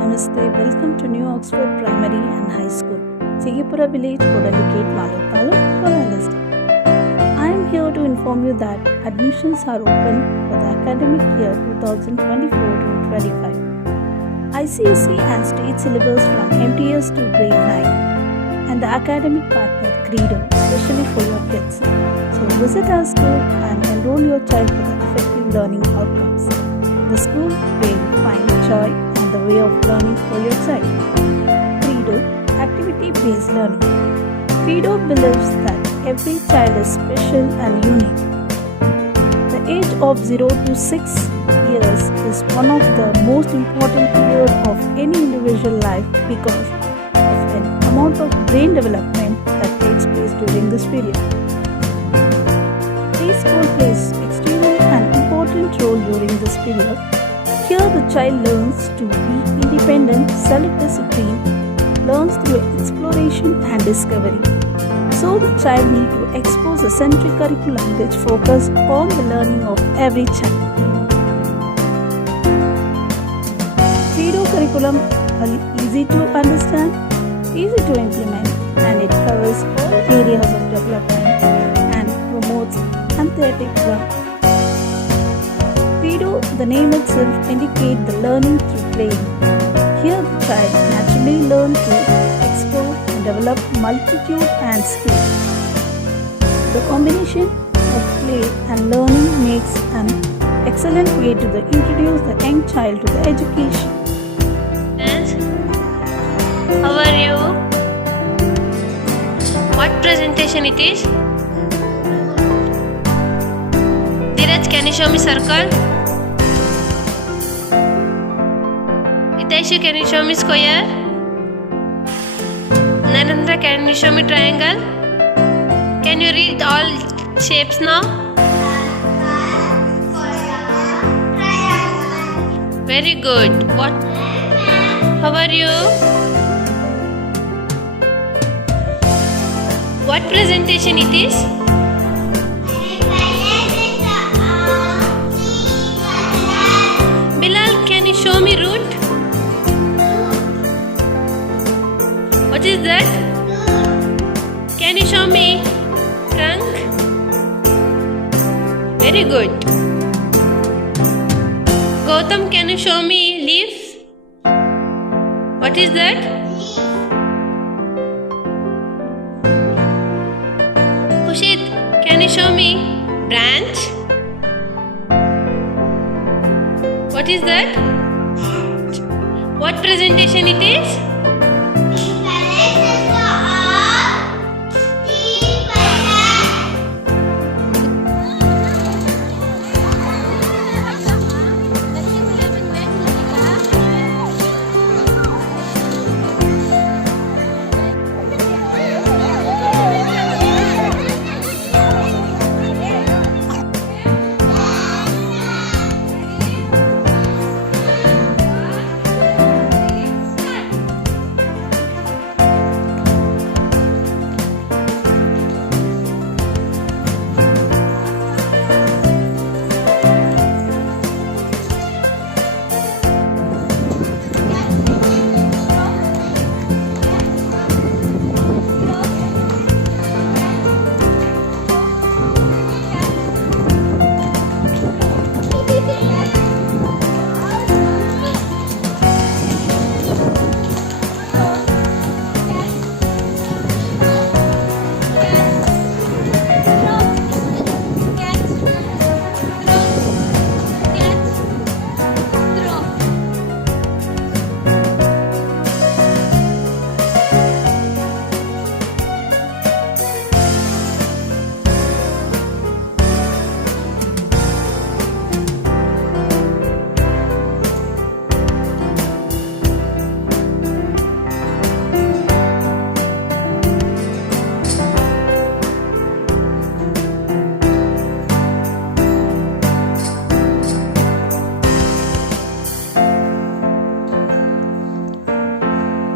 Namaste, welcome to New Oxford Primary and High School, Sigipura Village, Kodaligate, Malur Taluk, Kolar District. I am here to inform you that admissions are open for the academic year 2024-25. ICSE and state syllabus from MTS to grade 9 and the academic partner Credo, especially for your kids. So visit our school and enroll your child for the effective learning outcomes. The school where you find joy and the way of learning for your child. Credo, activity-based learning. Credo believes that every child is special and unique. The age of 0 to 6 years is one of the most important period of any individual life because of an amount of brain development that takes place during this period. Preschool plays extremely an important role during this period. Here the child learns to be independent, self-discipline, learns through exploration and discovery. So the child needs to expose a centric curriculum which focuses on the learning of every child. Credo curriculum are easy to understand, easy to implement, and it covers all areas of development and promotes athletic growth. Credo, the name itself indicates the learning through playing. Here the child naturally learns to explore and develop multitude and skills. The combination of play and learning makes an excellent way to introduce the young child to the education. Yes. How are you? What presentation it is? Dheeraj, can you show me circle? Hitaishu, can you show me square? Narendra, can you show me triangle? Can you read all shapes now? Very good. What? How are you? What presentation it is? Bilal, can you show me root? What is that? Can you show me trunk? Very good. Gautam, can you show me leaves? What is that? Kushit, can you show me branch? What is that? What presentation it is?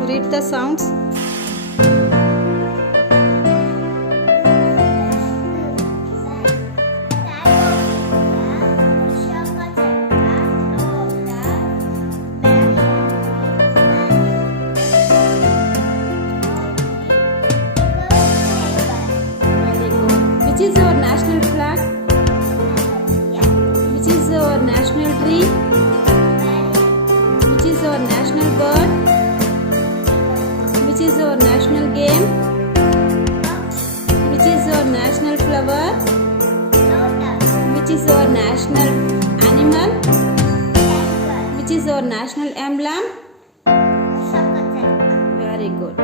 Read the sounds. our national bird? Which is our national game? Which is our national flower? Which is our national animal? Which is our national emblem? Very good.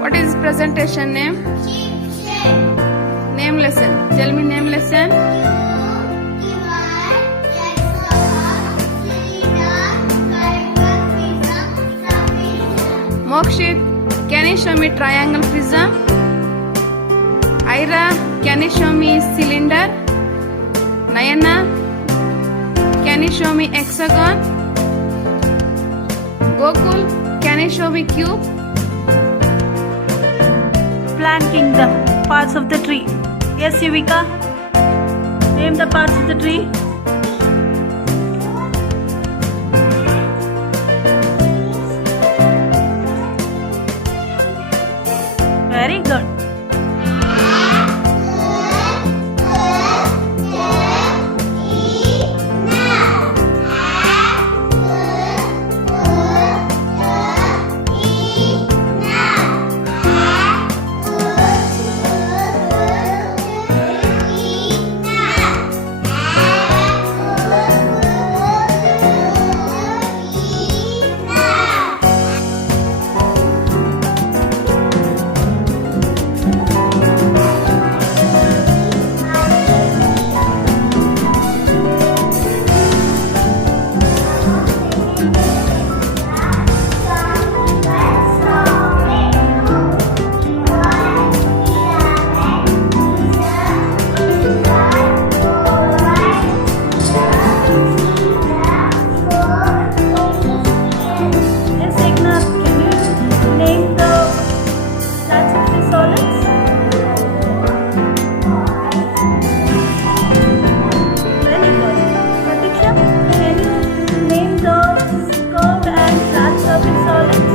What is presentation name? Name lesson. Tell me name lesson. Mokshit, can you show me triangle prism? Ira, can you show me cylinder? Nayana, can you show me hexagon? Gokul, can you show me cube? Plant kingdom. Parts of the tree. Yes, Yuvika. Name the parts of the tree. Very good. Yes, Eknath, can you name the parts of the solids? Very good. Pratiksha, can you name the curved and flat surface solids?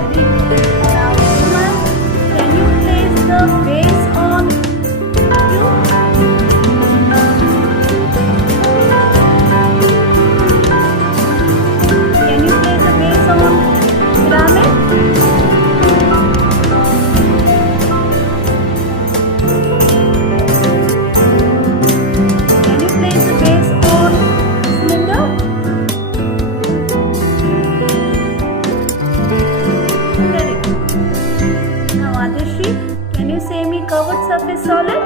Very good. Now, Suman, can you place the base on cube? Can you place a base on pyramid? Can you place a base on cylinder? Very good. Now Adishri, can you say me covered surface solid?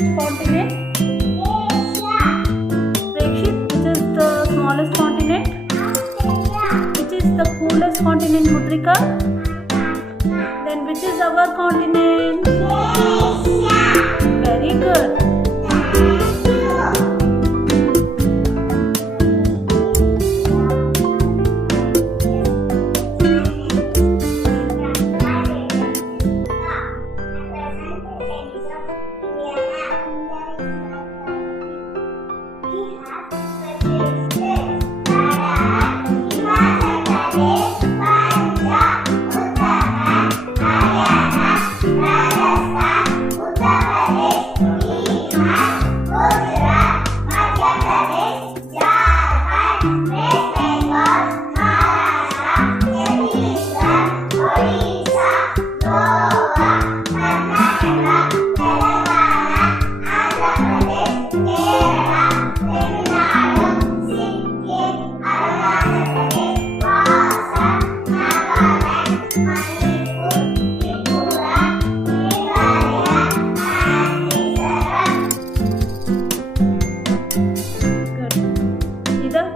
largest continent? Prakshit, which is the smallest continent? Which is the coolest continent, Mudrika? Then which is our continent? Very good.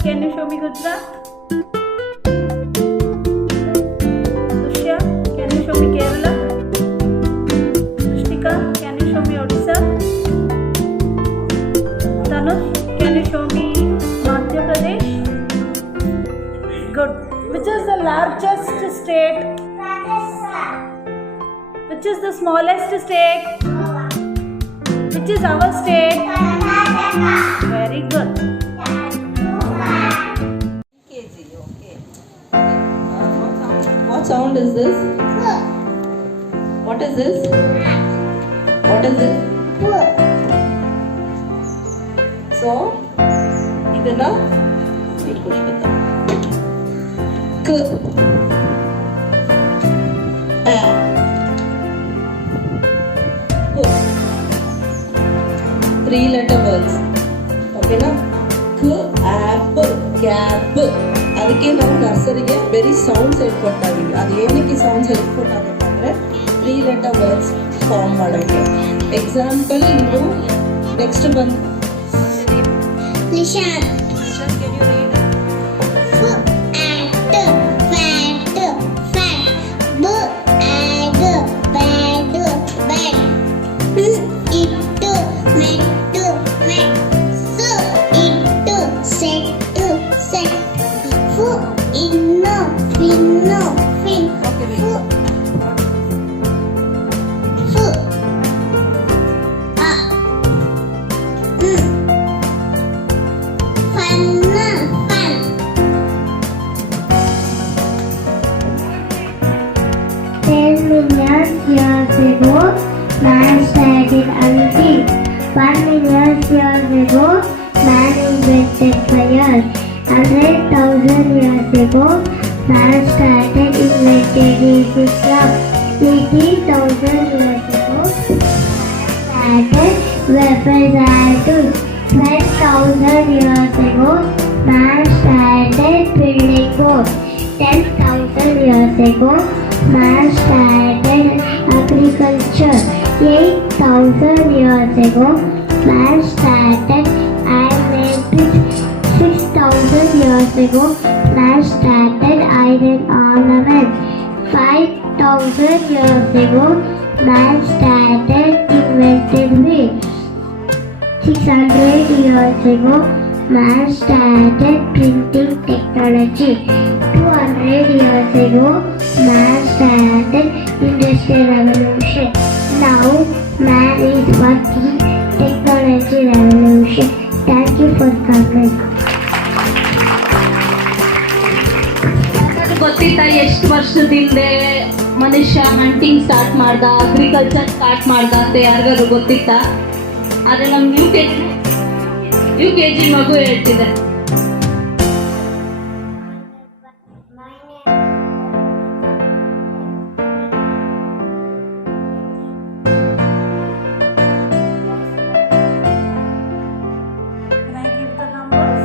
Can you show me Gujarat? Sushya, can you show me Kerala? Rishtika, can you show me Odisha? Tanush, can you show me Madhya Pradesh? Good. Which is the largest state? Which is the smallest state? Which is our state? Very good. What sound is this? What is this? What is this? So, ಇದನ್ನ ಇಟ್ಕೊಳ್ಬೇಕು. ಕ ಆ ಕು 3-letter words. ಓಕೆನಾ? ಕ apple cap. ಅದಕ್ಕೆ ನಾವು ನರ್ಸರಿಗೆ ಬರೀ ಸೌಂಡ್ಸ್ ಹೇಳ್ಕೊಡ್ತಾ ಇದೀವಿ. ಅದು ಏನಕ್ಕೆ ಸೌಂಡ್ಸ್ ಹೇಳ್ಕೊಟ್ಟಾಗಪ್ಪ ಅಂದರೆ 3-letter ವರ್ಡ್ಸ್ ಫಾರ್ಮ್ ಮಾಡೋಕ್ಕೆ. ಎಕ್ಸಾಂಪಲ್ ನೀವು ನೆಕ್ಸ್ಟ್ ಬಂದು Nishan. can you read? Years ago, man started hunting. 1 million years ago, man invented fire. 100,000 years ago, man started invented Islam. 80,000 years ago, started weapons and tools. 10,000 years ago, man started building boats. 10,000 years ago, man started agriculture. 8,000 years ago, man started iron bricks. 6,000 years ago, man started iron ornaments. 5,000 years ago, man started invented wheels. 600 years ago, man started printing technology. 200 years ago, man started industrial revolution. Now, man is working technology revolution. Thank you for coming. ಗೊತ್ತಿತ್ತಾ ಎಷ್ಟು ವರ್ಷದಿಂದ ಮನುಷ್ಯ hunting start ಮಾಡ್ದ, agriculture start ಮಾಡ್ದ ಅಂತ ಯಾರಿಗಾದ್ರು ಗೊತ್ತಿತ್ತಾ? ಆದರೆ ನಮ್ಮ ಯು ಕೆ ಜಿ ಮಗು ಹೇಳ್ತಿದೆ. Can I give the numbers?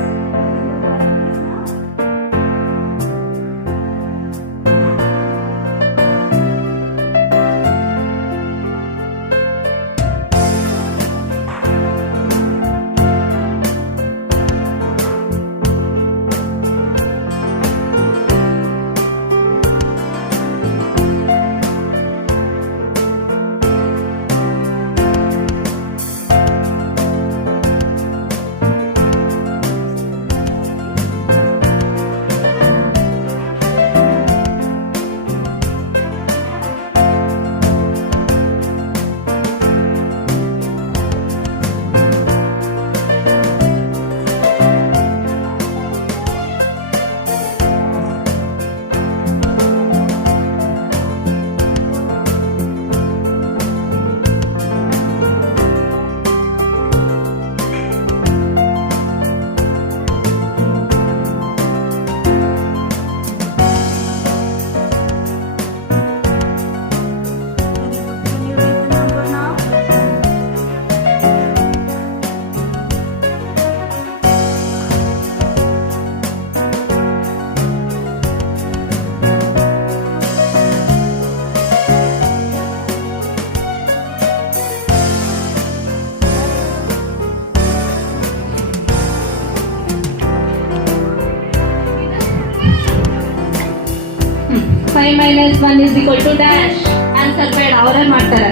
5 - 1 = dash. Answer ಬೇಡ, ಅವರೇ ಮಾಡ್ತಾರೆ.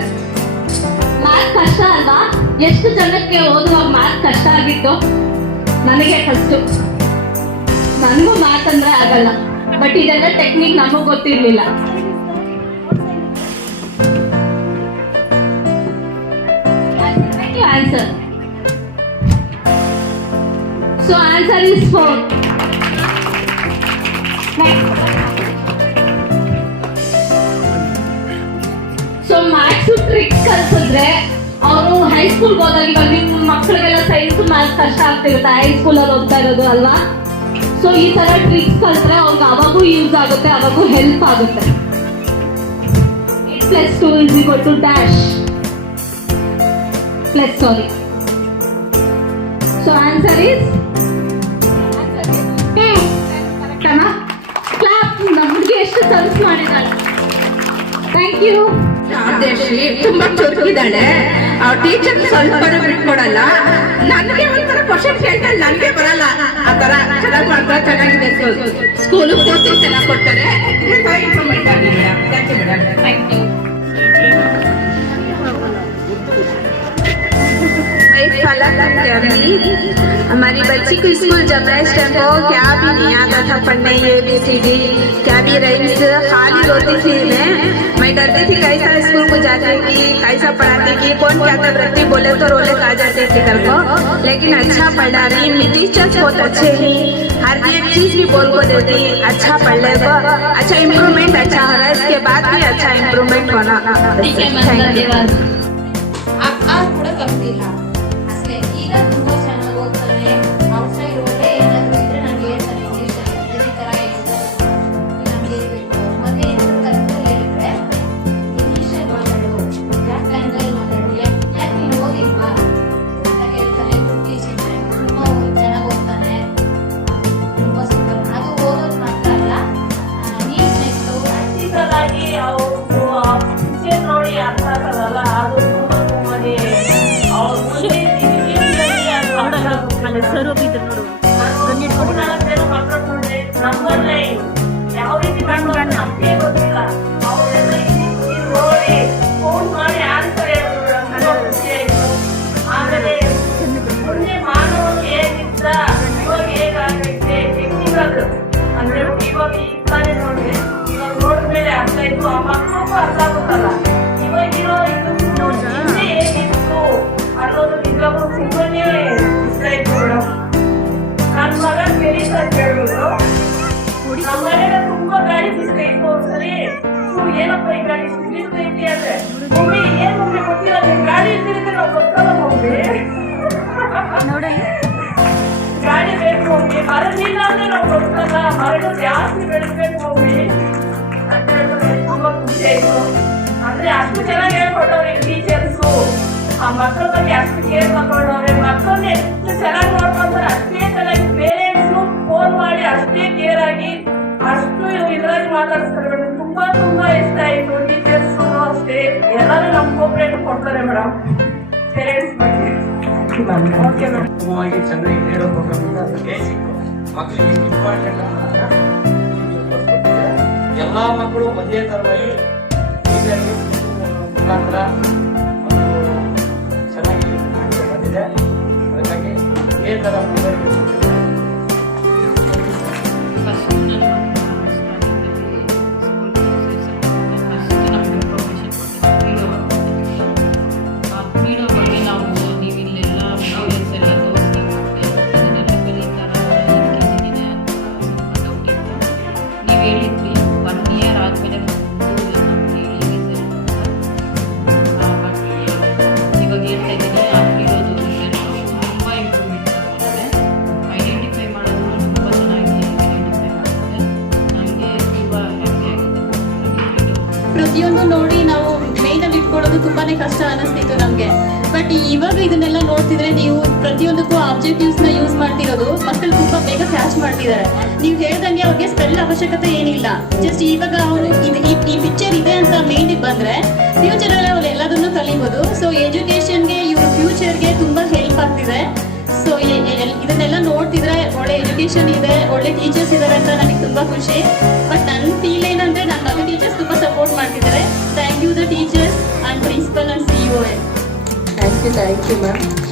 ಮ್ಯಾಥ್ ಕಷ್ಟ ಅಲ್ವಾ? ಎಷ್ಟು ಜನಕ್ಕೆ ಓದುವಾಗ ಮ್ಯಾಥ್ ಕಷ್ಟ ಆಗಿತ್ತು? ನನಗೆ ಫಸ್ಟು. ನನಗೂ ಮ್ಯಾಥ್ ಅಂದ್ರೆ ಆಗಲ್ಲ, ಬಟ್ ಇದೆಲ್ಲ ಟೆಕ್ನಿಕ್ ನಮಗೂ ಗೊತ್ತಿರ್ಲಿಲ್ಲ. Answer. So answer is 4. So maths tricks ಕಲ್ಸಿದ್ರೆ ಅವರು ಹೈಸ್ಕೂಲ್ಗೆ ಹೋದಾಗ, ಇವಾಗ ನಿಮ್ಮ ಮಕ್ಕಳಿಗೆಲ್ಲ ಸೈನ್ಸ್ ಮ್ಯಾಥ್ಸ್ ಕಷ್ಟ ಆಗ್ತಿರುತ್ತೆ, ಹೈಸ್ಕೂಲಲ್ಲಿ ಓದ್ತಾ ಇರೋದು ಅಲ್ವಾ? ಸೊ ಈ ತರ ಟ್ರಿಕ್ಸ್ ಕಲ್ತ್ರೆ ಅವ್ರಿಗೆ ಅವಾಗೂ ಯೂಸ್ ಆಗುತ್ತೆ, ಅವಾಗೂ ಹೆಲ್ಪ್ ಆಗುತ್ತೆ. 8 + 2 = dash. Plus, sorry. So answer is clap. ನಮ್ಗೆ ಎಷ್ಟು ಸರ್ವಿಸ್ ಮಾಡಿದಾಳೆ. Thank you. ರಾಜೇಶ್ವರಿ ತುಂಬಾ ಚುರುಕಿದ್ದಾಳೆ. ಅವ್ರ ಟೀಚರ್ ಸ್ವಲ್ಪ ಬಿಟ್ಕೊಡಲ್ಲ. ನನಗೆ ಒಂಥರ ಕ್ವಶನ್ ಕೇಳ್ತಾಳೆ, ನನಗೆ ಬರಲ್ಲ. ಆ ತರ ಚೆನ್ನಾಗಿ ಮಾಡ್ತಾರೆ, ಚೆನ್ನಾಗಿದೆ ಸ್ಕೂಲ್ ಪೂರ್ತಿ ಚೆನ್ನಾಗಿ ಕೊಡ್ತಾರೆ. ಇಂಪ್ರೂವ್ಮೆಂಟ್ ಆಗಿದೆ madam. Thank you madam. Thank you. हमारी बच्ची को स्कूल जब बेस्ट टाइम हो क्या भी नहीं आता था पढ़ने, ABCD क्या भी रईस खाली रोती थी मैं डरती थी कैसा स्कूल को जाती थी, कैसा पढ़ाती थी, कौन क्या था वृत्ति बोले तो रोले आ जाते थे घर को. लेकिन अच्छा पढ़ा रही, टीचर्स बहुत अच्छे हैं, हर एक चीज भी बोल को देती, अच्छा पढ़ ले को अच्छा इम्प्रूवमेंट अच्छा हो रहा है. इसके बाद भी अच्छा इम्प्रूवमेंट होना. ಧನ್ಯವಾದ. ಅಕ್ಕ ಕೂಡ ಕಲ್ತಿಲ್ಲ ಅಷ್ಟೇ. ಈಗ ತುಂಬಾ ಚೆನ್ನಾಗಿ ಓದ್ತಾನೆ. ಔಟ್ಸೈಡ್ ಒಳ್ಳೆ ಏನಾದ್ರು ಇದ್ರೆ ನನಗೆ ಹೇಳ್ತಾನೆ, ಇಂಗ್ಲೀಷ್ ಇದೇ ತರ ನಮಗೆ ಮತ್ತೆ ಏನಾದ್ರು ಕಲ್ತು ಹೇಳಿದ್ರೆ ಇಂಗ್ಲೀಷಲ್ಲಿ ಮಾತಾಡು, ಯಾಕೆ ಕನ್ನಡದಲ್ಲಿ ಮಾತಾಡು, ಯಾಕೆ ನೀನು ಓದಿಲ್ವಾ ಅಂತ ಹೇಳ್ತಾನೆ. ಟೀಚಿಂಗ್ ತುಂಬಾ ಚೆನ್ನಾಗಿ ಓದ್ತಾನೆ, ತುಂಬಾ ಸೂಪರ್. ಅದು ಓದೋದು ಮಾತ್ರ ಅಲ್ಲ, ನೀಟ್ನೆಸ್ಸು ಪ್ರಾಕ್ಟಿಕಲ್ ಆಗಿ ಅವರು ಪಿಕ್ಚರ್ ನೋಡಿ ಅರ್ಥ ಆಗಲ್ಲ. ಅದು ಯಾವ ರೀತಿ ನಮಗೆ ಗೊತ್ತಿಲ್ಲ. ಅವರೆಲ್ಲ ನೋಡಿ ಫೋನ್ ಮಾಡಿ ಆನ್ಸರ್ ಹೇಳೋದು ಖುಷಿ ಆಯ್ತು. ಆಮೇಲೆ ಮುಂದೆ ಮಾನವನಿಗೆ ಹೇಗಿದ್ದ ಇವಾಗ ಹೇಗಾಗೈತೆ ಟೆಕ್ನಿಕಲ್ ಅಂದ್ರೆ ಇವಾಗ ಇರ್ತಾನೆ ನೋಡಿ, ಇವಾಗ ನೋಡಿದ್ಮೇಲೆ ಅರ್ಥ ಆಯ್ತು, ಆ ಮಕ್ಕಳಿಗೂ ಅರ್ಥ ಆಗುತ್ತಲ್ಲ. ಇವಾಗಿರೋ ಇದು ಹಿಂದೆ ಹೇಗಿತ್ತು ಅನ್ನೋದು ನಿಜವಾಗ್ಲೂ ತುಂಬಾನೇ ಇಷ್ಟ ಆಯ್ತು ಮೇಡಮ್. ನನ್ನ ಮಗ ಕೆರೀಸ್ ಅಂತ ಹೇಳ್ಬೋದು. ನಮ್ಮ ಮನೆಗೆ ತುಂಬಾ ಗಾಡಿ ಬಿಸ್ಕೈತು. ಒಂದ್ಸಲಿ ಏನಪ್ಪ ಈ ಗಾಡಿ ಬಿಸ್ಕೈತಿ ಅಂದ್ರೆ, ಮಮ್ಮಿ ಏನ್ ಮಮ್ಮಿ ಗೊತ್ತಿಲ್ಲ, ನಿನ್ ಗಾಡಿ ಇದ್ದಿದ್ರೆ ನಾವು ಗೊತ್ತಲ್ಲ ಮಮ್ಮಿ, ಗಾಡಿ ಬೇಕು ಮಮ್ಮಿ, ಮರದಿಲ್ಲ ಅಂದ್ರೆ ನಾವು ಗೊತ್ತಲ್ಲ, ಮರಗಳು ಜಾಸ್ತಿ ಬೆಳೆಸ್ಬೇಕು ಮಮ್ಮಿ ಅಂತ ಹೇಳಿದ್ರೆ ತುಂಬಾ ಖುಷಿ ಆಯ್ತು. ಅಂದ್ರೆ ಅಷ್ಟು ಚೆನ್ನಾಗಿ ಹೇಳ್ಕೊಟ್ಟವ್ರೆ ಟೀಚರ್ಸು, ಆ ಮಕ್ಕಳ ಬಗ್ಗೆ ಅಷ್ಟು ಕೇರ್ ತಗೊಂಡವ್ರೆ. ಮಕ್ಕಳನ್ನ ಎಷ್ಟು ಚೆನ್ನಾಗಿ ನೋಡ್ಕೊಂತಾರೆ ಅಷ್ಟೇ ಚೆನ್ನಾಗಿ ಪೇರೆಂಟ್ಸು ಫೋನ್ ಮಾಡಿ ಅಷ್ಟೇ ಕೇರ್ ಆಗಿ ಅಷ್ಟು ಇದ್ರಾಗಿ ಮಾತಾಡ್ತಾರೆ. ತುಂಬಾ ತುಂಬಾ ಇಷ್ಟ ಆಯ್ತು. ಟೀಚರ್ಸು ಅಷ್ಟೇ ಎಲ್ಲರೂ ನಮ್ಗೆ ಕೋಪರೇಟ್ ಕೊಡ್ತಾರೆ ಮೇಡಮ್ ಪೇರೆಂಟ್ಸ್ ಬಗ್ಗೆ. Okay madam. ಚೆನ್ನಾಗಿ ಹೇಳೋ ಪ್ರೋಗ್ರಾಮ್ ಅದಕ್ಕೆ ಮಕ್ಕಳಿಗೆ ಇಂಪಾರ್ಟೆಂಟ್ ಎಲ್ಲ ಮಕ್ಕಳು ಒಂದೇ ತರವಾಗಿ ಮುಖಾಂತರ ಚೆನ್ನಾಗಿ ಬಂದಿದೆ. ಅದಕ್ಕಾಗಿ ಇದೇ ಥರ ಮುಂದುವರಿಬೇಕು. ಪ್ರತಿಯೊಂದು ನೋಡಿ ನಾವು ಮೈನಲ್ಲಿ ಇಟ್ಕೊಳ್ಳೋದು ತುಂಬಾನೇ ಕಷ್ಟ ಅನಿಸ್ತಿತ್ತು ನಮಗೆ. ಬಟ್ ಇವಾಗ ಇದನ್ನೆಲ್ಲ ನೋಡ್ತಿದ್ರೆ ನೀವು ಪ್ರತಿಯೊಂದಕ್ಕೂ ಆಬ್ಜೆಕ್ಟಿವ್ಸ್ನ ಯೂಸ್ ಮಾಡ್ತಿರೋದು ಮಕ್ಕಳು ತುಂಬಾ ಬೇಗ ಕ್ಯಾಚ್ ಮಾಡ್ತಿದ್ದಾರೆ. ನೀವು ಹೇಳ್ದಂಗೆ ಅವ್ರಿಗೆ ಸ್ಪೆಲ್ ಅವಶ್ಯಕತೆ ಏನಿಲ್ಲ. ಜಸ್ಟ್ ಇವಾಗ ಅವರು ಈ ಪಿಕ್ಚರ್ ಇದೆ ಅಂತ ಮೈಂಡಿಗೆ ಬಂದ್ರೆ ಫ್ಯೂಚರಲ್ಲಿ ಅವ್ರು ಎಲ್ಲದನ್ನು ಕಲಿಬೋದು. ಸೊ ಎಜುಕೇಶನ್ಗೆ ಇವ್ರ ಫ್ಯೂಚರ್ಗೆ ತುಂಬಾ ಹೆಲ್ಪ್ ಆಗ್ತಿದೆ. ಸೊ ಇದನ್ನೆಲ್ಲ ನೋಡ್ತಿದ್ರೆ ಒಳ್ಳೆ ಎಜುಕೇಶನ್ ಕಾಂಪಿಟೇಷನ್ ಇದೆ, ಒಳ್ಳೆ ಟೀಚರ್ಸ್ ಇದ್ದಾರೆ ಅಂತ ನನಗೆ ತುಂಬ ಖುಷಿ. ಬಟ್ ನನ್ನ ಫೀಲ್ ಏನಂದರೆ ನನ್ನ ಮಗ ಟೀಚರ್ಸ್ ತುಂಬ ಸಪೋರ್ಟ್ ಮಾಡ್ತಿದ್ದಾರೆ. Thank you the teachers and principal and CEO. Thank you ma'am.